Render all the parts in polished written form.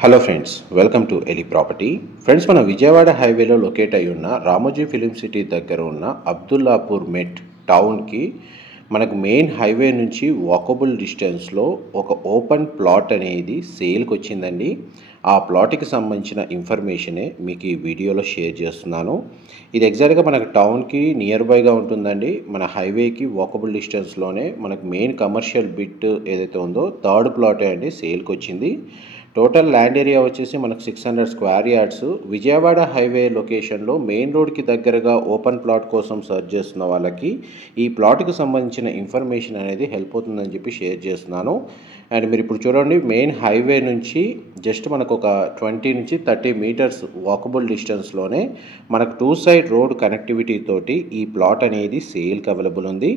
Hello friends, welcome to ఎలి property. Friends, మన విజయవాడ హైవేలో లొకేట్ అయి ఉన్న రామోజీ ఫిలిం సిటీ దగ్గర ఉన్న అబ్దుల్లాపూర్ మెట్ టౌన్కి మనకు మెయిన్ హైవే నుంచి వాకబుల్ డిస్టెన్స్లో ఒక ఓపెన్ ప్లాట్ అనేది సేల్కి వచ్చిందండి. ఆ ప్లాట్కి సంబంధించిన ఇన్ఫర్మేషనే మీకు ఈ వీడియోలో షేర్ చేస్తున్నాను. ఇది ఎగ్జాక్ట్గా మనకు టౌన్కి నియర్ బైగా ఉంటుందండి. మన హైవేకి వాకబుల్ డిస్టెన్స్లోనే మనకు మెయిన్ కమర్షియల్ బిట్ ఏదైతే ఉందో థర్డ్ ప్లాటే అండి సేల్కి వచ్చింది. టోటల్ ల్యాండ్ ఏరియా వచ్చేసి మనకు 600 స్క్వేర్ యార్డ్స్. విజయవాడ హైవే లొకేషన్లో మెయిన్ రోడ్కి దగ్గరగా ఓపెన్ ప్లాట్ కోసం సర్చ్ చేస్తున్న వాళ్ళకి ఈ ప్లాట్కి సంబంధించిన ఇన్ఫర్మేషన్ అనేది హెల్ప్ అవుతుందని చెప్పి షేర్ చేస్తున్నాను. అండ్ మీరు ఇప్పుడు చూడండి, మెయిన్ హైవే నుంచి జస్ట్ మనకు ఒక 20 నుంచి 30 మీటర్స్ వాకబుల్ డిస్టెన్స్లోనే మనకు 2 సైడ్ రోడ్ కనెక్టివిటీ తోటి ఈ ప్లాట్ అనేది సేల్కి అవైలబుల్ ఉంది.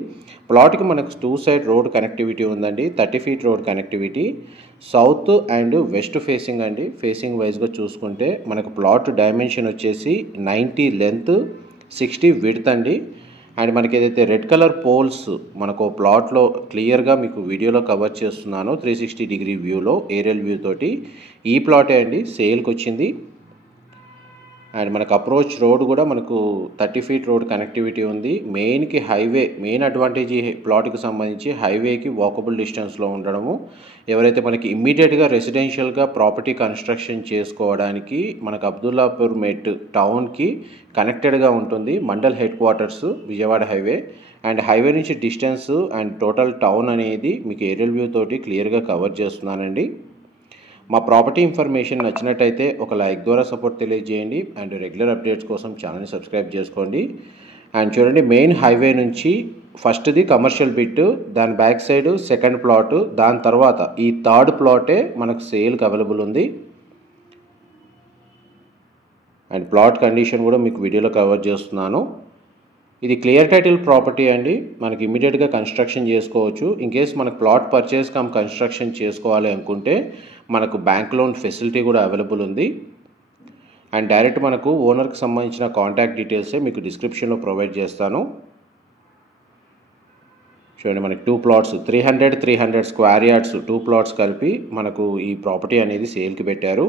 ప్లాట్కి మనకు 2 సైడ్ రోడ్ కనెక్టివిటీ ఉందండి. 30 feet road connectivity. South and west facing అండి. ఫేసింగ్ వైజ్గా చూసుకుంటే మనకు ప్లాట్ డైమెన్షన్ వచ్చేసి 90 లెంత్, 60 విడ్త్ అండి. అండ్ మనకి ఏదైతే రెడ్ కలర్ పోల్స్ మనకు ప్లాట్లో క్లియర్గా మీకు వీడియోలో కవర్ చేస్తున్నాను, 360 డిగ్రీ వ్యూలో ఏరియల్ వ్యూ తోటి ఈ ప్లాటే అండి సేల్కి వచ్చింది. అండ్ మనకు అప్రోచ్ రోడ్ కూడా మనకు 30 ఫీట్ రోడ్ కనెక్టివిటీ ఉంది. మెయిన్కి హైవే, మెయిన్ అడ్వాంటేజ్ ఈ ప్లాట్కి సంబంధించి హైవేకి వాకబుల్ డిస్టెన్స్లో ఉండడము. ఎవరైతే మనకి ఇమ్మీడియట్గా రెసిడెన్షియల్గా ప్రాపర్టీ కన్స్ట్రక్షన్ చేసుకోవడానికి మనకు అబ్దుల్లాపూర్ మెట్ టౌన్కి కనెక్టెడ్గా ఉంటుంది. Mandal head quarters Vijayawada highway. And highway నుంచి డిస్టెన్స్ అండ్ టోటల్ టౌన్ అనేది మీకు ఏరియల్ వ్యూ తోటి క్లియర్గా కవర్ చేస్తున్నానండి. మా ప్రాపర్టీ ఇన్ఫర్మేషన్ నచ్చినట్టయితే ఒక లైక్ ద్వారా సపోర్ట్ తెలియజేయండి. అండ్ రెగ్యులర్ అప్డేట్స్ కోసం ఛానల్ని సబ్స్క్రైబ్ చేసుకోండి. అండ్ చూడండి, మెయిన్ హైవే నుంచి ఫస్ట్ది కమర్షియల్ బిట్, దాని బ్యాక్ సైడ్ సెకండ్ ప్లాట్, దాని తర్వాత ఈ థర్డ్ ప్లాటే మనకు సేల్కి అవైలబుల్ ఉంది. అండ్ ప్లాట్ కండిషన్ కూడా మీకు వీడియోలో కవర్ చేస్తున్నాను. ఇది క్లియర్ టైటిల్ ప్రాపర్టీ అండి. మనకి ఇమీడియట్గా కన్స్ట్రక్షన్ చేసుకోవచ్చు. ఇన్ కేస్ మనకు ప్లాట్ పర్చేస్ కమ్ కన్స్ట్రక్షన్ చేసుకోవాలి అనుకుంటే మనకు బ్యాంక్ లోన్ ఫెసిలిటీ కూడా అవైలబుల్ ఉంది. అండ్ డైరెక్ట్ మనకు ఓనర్కి సంబంధించిన కాంటాక్ట్ డీటెయిల్సే మీకు డిస్క్రిప్షన్లో ప్రొవైడ్ చేస్తాను. చూడండి, మనకి 2 ప్లాట్స్ 300 స్క్వేర్ యార్డ్స్ 2 ప్లాట్స్ కలిపి మనకు ఈ ప్రాపర్టీ అనేది సేల్కి పెట్టారు.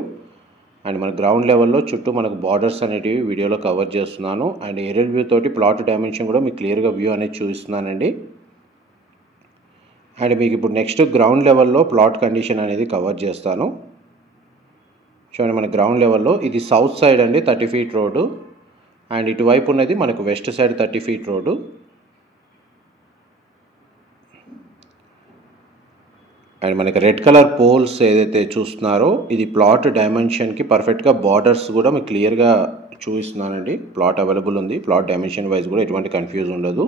అండ్ మన గ్రౌండ్ లెవెల్లో చుట్టూ మనకు బార్డర్స్ అనేటివి వీడియోలో కవర్ చేస్తున్నాను. అండ్ ఏరియల్ వ్యూ తోటి ప్లాట్ డైమెన్షన్ కూడా మీకు క్లియర్గా వ్యూ అనేది చూపిస్తున్నానండి. అండ్ మీకు ఇప్పుడు నెక్స్ట్ గ్రౌండ్ లెవెల్లో ప్లాట్ కండిషన్ అనేది కవర్ చేస్తాను. చూడండి, మన గ్రౌండ్ లెవెల్లో ఇది సౌత్ సైడ్ అండి, 30 ఫీట్ రోడ్డు. అండ్ ఇటువైపు ఉన్నది మనకు west side 30 feet road. And మనకి రెడ్ కలర్ పోల్స్ ఏదైతే చూస్తున్నారో ఇది ప్లాట్ డైమెన్షన్కి పర్ఫెక్ట్గా బార్డర్స్ కూడా మీకు క్లియర్గా చూపిస్తున్నానండి. ప్లాట్ అవైలబుల్ ఉంది. ప్లాట్ డైమెన్షన్ వైజ్ కూడా ఎటువంటి కన్ఫ్యూజ్ ఉండదు.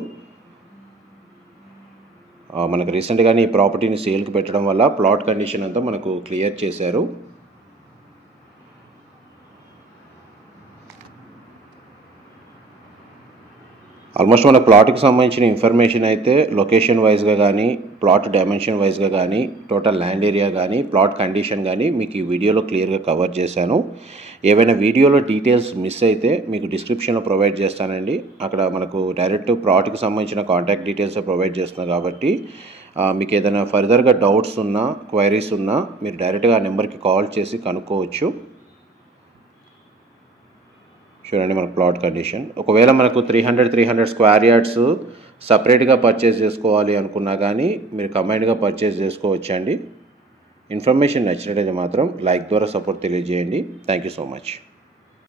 మనకు రీసెంట్గానే ఈ ప్రాపర్టీని సేల్కి పెట్టడం వల్ల ప్లాట్ కండిషన్ అంతా మనకు క్లియర్ చేశారు. ఆల్మోస్ట్ మన ప్లాట్కి సంబంధించిన ఇన్ఫర్మేషన్ అయితే లొకేషన్ వైజ్గా కానీ, ప్లాట్ డైమెన్షన్ వైజ్గా కానీ, టోటల్ ల్యాండ్ ఏరియా కానీ, ప్లాట్ కండిషన్ కానీ మీకు ఈ వీడియోలో క్లియర్గా కవర్ చేశాను. ఏవైనా వీడియోలో డీటెయిల్స్ మిస్ అయితే మీకు డిస్క్రిప్షన్లో ప్రొవైడ్ చేస్తానండి. అక్కడ మనకు డైరెక్ట్ ప్లాట్కి సంబంధించిన కాంటాక్ట్ డీటెయిల్స్ ప్రొవైడ్ చేస్తున్నాను కాబట్టి మీకు ఏదైనా ఫర్దర్గా డౌట్స్ ఉన్నా, క్వైరీస్ ఉన్నా మీరు డైరెక్ట్గా ఆ నెంబర్కి కాల్ చేసి కనుక్కోవచ్చు. చూడండి, మన ప్లాట్ కండిషన్. ఒకవేళ మనకు 300 స్క్వేర్ యార్డ్స్ సపరేట్గా పర్చేస్ చేసుకోవాలి అనుకున్నా కానీ మీరు కంబైన్డ్గా పర్చేస్ చేసుకోవచ్చండి. ఇన్ఫర్మేషన్ నచ్చినట్లయితే మాత్రం లైక్ ద్వారా సపోర్ట్ తెలియజేయండి. Thank you so much.